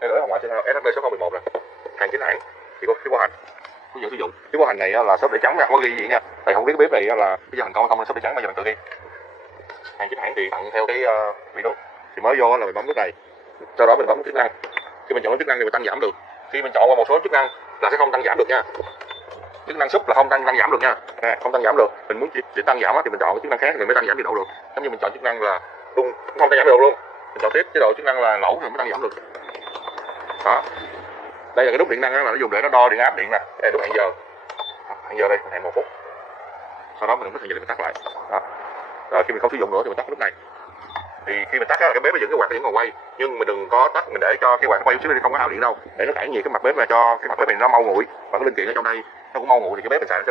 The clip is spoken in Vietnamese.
Đây nữa, ngoại trên SHD số 011 nè, hàng chính hãng, chỉ có phiếu bảo hành, hướng dẫn sử dụng. Phiếu bảo hành này là shop để trắng nha, không có ghi gì nha. Tại không biết cái bếp này là bây giờ thành công hay không nên shop để trắng, bây giờ mình tự ghi. Hàng chính hãng thì tặng theo cái vị nút. Thì mới vô là mình bấm nút này, sau đó mình bấm chức năng. Khi mình chọn chức năng thì mình tăng giảm được. Khi mình chọn qua một số chức năng là sẽ không tăng giảm được nha. Chức năng sub là không tăng giảm được nha, không tăng giảm được. Mình muốn chỉ tăng giảm thì mình chọn cái chức năng khác thì mới tăng giảm nhiệt độ được. Giống như mình chọn chức năng là không tăng giảm được luôn, mình chọn tiếp chế độ chức năng là lẩu thì mới tăng giảm được. Đó, đây là cái nút điện năng là nó dùng để nó đo điện áp điện nè. Đây là nút hẹn giờ đây, hẹn 1 phút, sau đó mình nút hẹn giờ để mình tắt lại. Đó, rồi khi mình không sử dụng nữa thì mình tắt cái nút này. Thì khi mình tắt cái bếp nó vẫn cái quạt vẫn còn quay, nhưng mình đừng có tắt mình để cho cái quạt quay chút xíu đi, không có hao điện đâu, để nó cản nhiệt cái mặt bếp, là cho cái mặt bếp này nó mau nguội và cái linh kiện ở trong đây nó cũng mau nguội thì cái bếp mình xài